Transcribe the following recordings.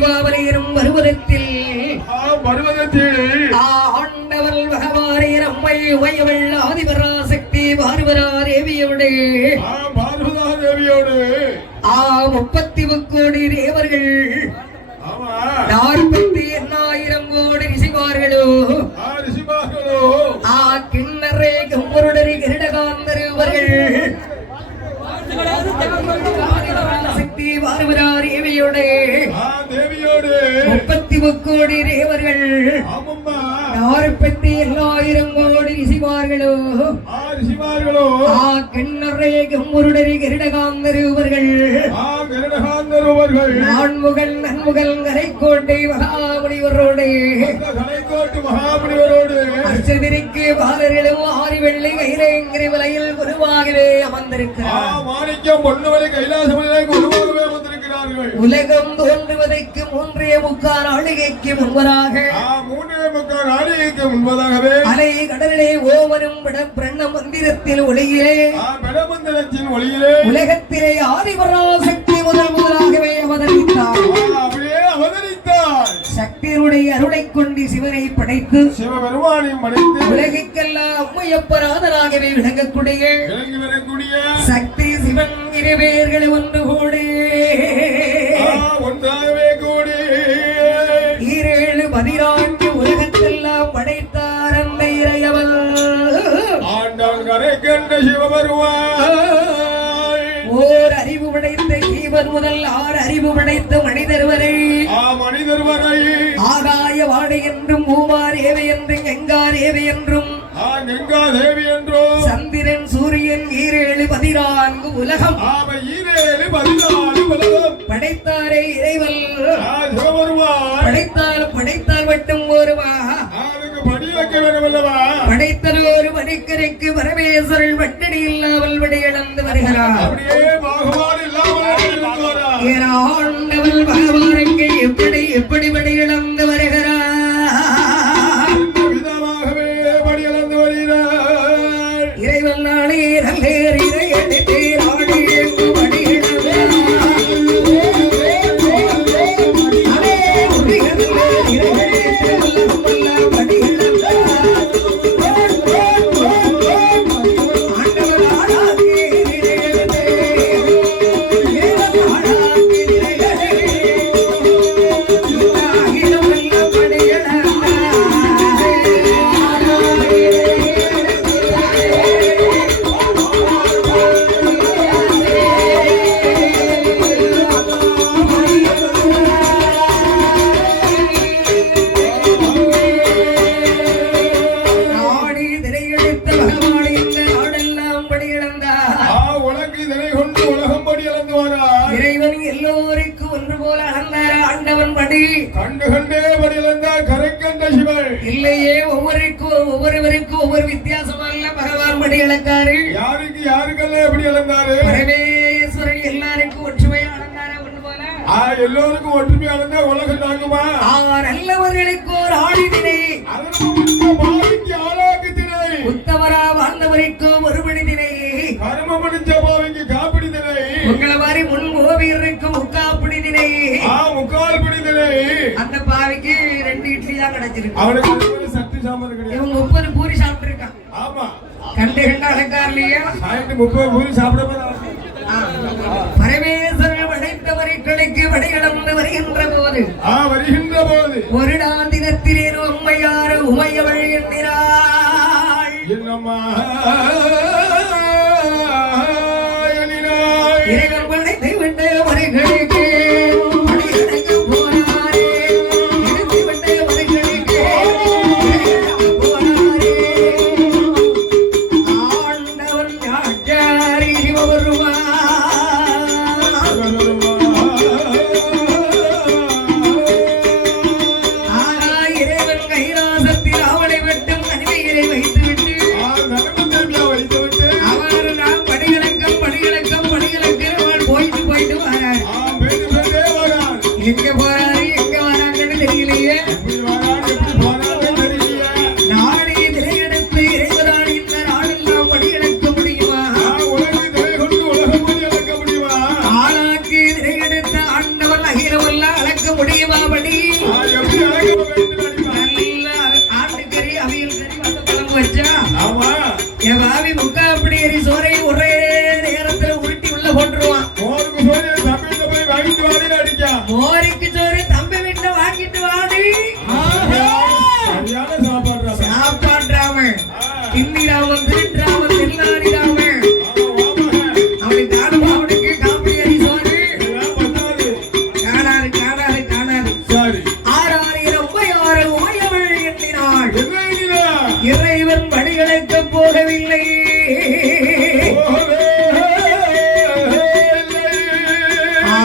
கைரேங்கிரிவாவலையரும் வருவதத்தில். ஆ பருவதத்தீடு ஆண்டவள் பகவானே நம்மை உயவள் ஆதிபராசக்தி பார்வரா தேவியோடு. பார்வதா தேவியோடு. ஆ முப்பத்தி முக்கோடி தேவர்கள். நாற்பத்தி எண்ணாயிரம் கோடி ரிசிவார்களோ ஆ ரிஷிபார்களோ ஆ கிண்ணறே கம்பருடரி கிருடகாந்தருவர்கள் முக்கோடி தேவர்கள் நாற்பத்தி எண்ணாயிரம் கோடி ரிசிவார்களோ ஆ ரிஷிபார்களோ ஆ கிண்ணறே கம்பருடரி கிருடகாந்தருவர்கள் ஆ கருடகாந்தருவர்கள் நான்முகன் நன்முகன் கரைக்கோட்டை மகாமுனிவரோடு. அந்த கலைக்கோட்டு மகாபலிவரோடு அர்ச்சதிரிக்கு பாலரிடம் ஆறு வெள்ளி கைரேங்கிரி விலையில் குருவாகவே அமர்ந்திருக்கிறார். மாணிக்கம் பொன்னுவரை கைலாசமலை குருவாகவே வந்திருக்கிறார்கள் உலகம் தோன்றுவதற்கு மூன்றே முக்கால் ஆளுகைக்கு முன்பதாக மூன்றே முக்கால் முன்பதாகவே. அலை கடலிலே பிரண்ண மந்திரத்தில் ஒளியிலே ஆ பெடமந்திரத்தின் ஒளியிலே. உலகத்திலே ஆதிபராசக்தி முதல் முதலாகவே அவதரித்தார். அவதரித்தார். சக்தியுடைய அருளைக் கொண்டு சிவனை படைத்து சிவபெருமானையும் மறைத்து உலகிற்கெல்லாம் அம்மையப்பராதனாகவே விளங்கக்கூடிய சக்தி சிவன் இருவேர்கள் ஒன்று கூடி. ஒன்றாகவே கூடி. ஈரேழு பதினான்கு உலகத்தெல்லாம் படைத்தார் அந்த இறையவள். ஆண்டான் கரை கண்ட சிவபெருமான் ஓர் அறிவு படைத்த ஜீவன் முதல் ஆறு அறிவு படைத்த மனிதர் வரை மனிதர் வரை ஆகாய வாடை என்றும் பூமார் ஏவை என்றும் எங்கார் ஏவை என்றும் கங்கா தேவி என்றோ? சந்திரன் சூரியன் ஈரேழு பதினான்கு உலகம். ஆம ஈரேழு பதினாலு உலகம். படைத்தாரே இறைவல் ஆ சிவபெருமான்? படைத்தால் படைத்தால் மட்டும் ஒருவா படைத்தல் ஒரு மணிக்கரைக்கு பரமேஸ்வரன் வட்டடி இல்லாமல் விடையிழந்து வருகிறார்? என் ஆண்டவள் பகவானுக்கு எப்படி எப்படி விடையிழந்து வருகிறார்? அப்படியே ஒவ்வொருக்கும் ஒவ்வொருவருக்கும் ஒவ்வொரு வித்தியாசமல்ல பகவான் படி இழக்காரு யாருக்கு யாருக்கெல்லாம் எப்படி இழந்தாரு? பரமேஸ்வரன் எல்லாருக்கும் ஒற்றுமையா அலங்கார ஒன்று போல? எல்லோருக்கும் ஒற்றுமை அடைந்தா உலகம் தாங்குமா? நல்லவர்களுக்கு ஒரு ஆளாக்குத்தினை உத்தவரா வாழ்ந்தவருக்கு ஒரு மனிதினை கர்ம முடிஞ்ச பாவிக்கு காப்பிடித்தினை உங்களை மாதிரி முன் ஓவியருக்கு கிடைச்சிருக்கு அவனுக்கு சக்தி சாமர் கிடையாது. இவன் முப்பது பூரி சாப்பிட்டுருக்கான் ஆமா. கண்டு கண்டு இல்லையா? சாயிட்டு முப்பது பூரி சாப்பிட பரமேஸ்வரன் படைத்தவர்களுக்கு வடைகளந்து வருகின்ற போது வருகின்ற போது. ஒரு நாள் தினத்திலே உண்மையாறு உமையவள் என்கிறாள் என்னம்மா. இறைவன் படைத்து விட்ட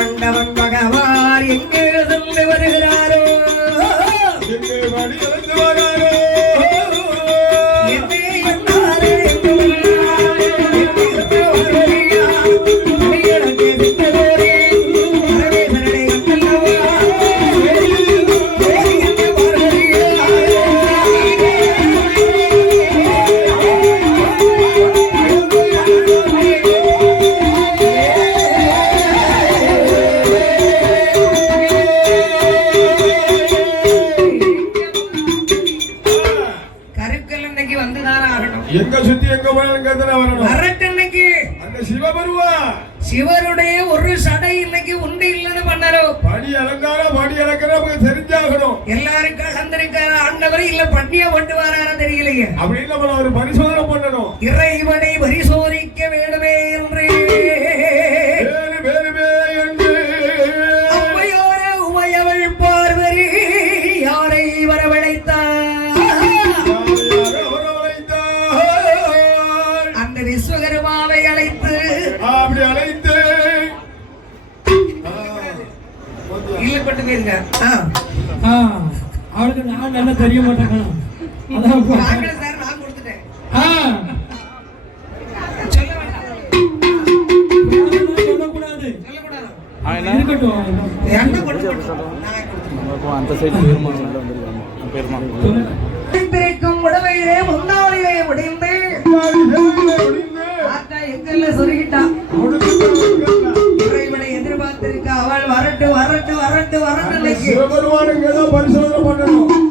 ஆண்டவன் பகவான் எங்கே சென்று வருகிறாரோ? படி அலங்காரம் படி அலங்காரம் நமக்கு தெரிஞ்சாகணும். எல்லாரும் கலந்திருக்கார ஆண்டவர் இல்ல பண்ணியா கொண்டு வராரா தெரியலையே. அப்படின்னு நம்ம ஒரு பரிசோதனை பண்ணணும். இறைவனை பரிசோதிக்க இருக்கட்டும். என்ன கொண்டு போட்டோம்? நான் கொடுத்துட்டேன். அந்த சைடு பெருமாள் பெருமாள். பிரிக்கும் உடவையிலே முன்னாளிலே முடிந்து எங்கல்ல சொருகிட்டா கொடுத்து இறைவனை எதிர்பார்த்திருக்க அவள் வரட்டு வரட்டு வரட்டு வரட்டு சிவபெருமானுக்கு ஏதோ பரிசோதனை பண்ணணும்.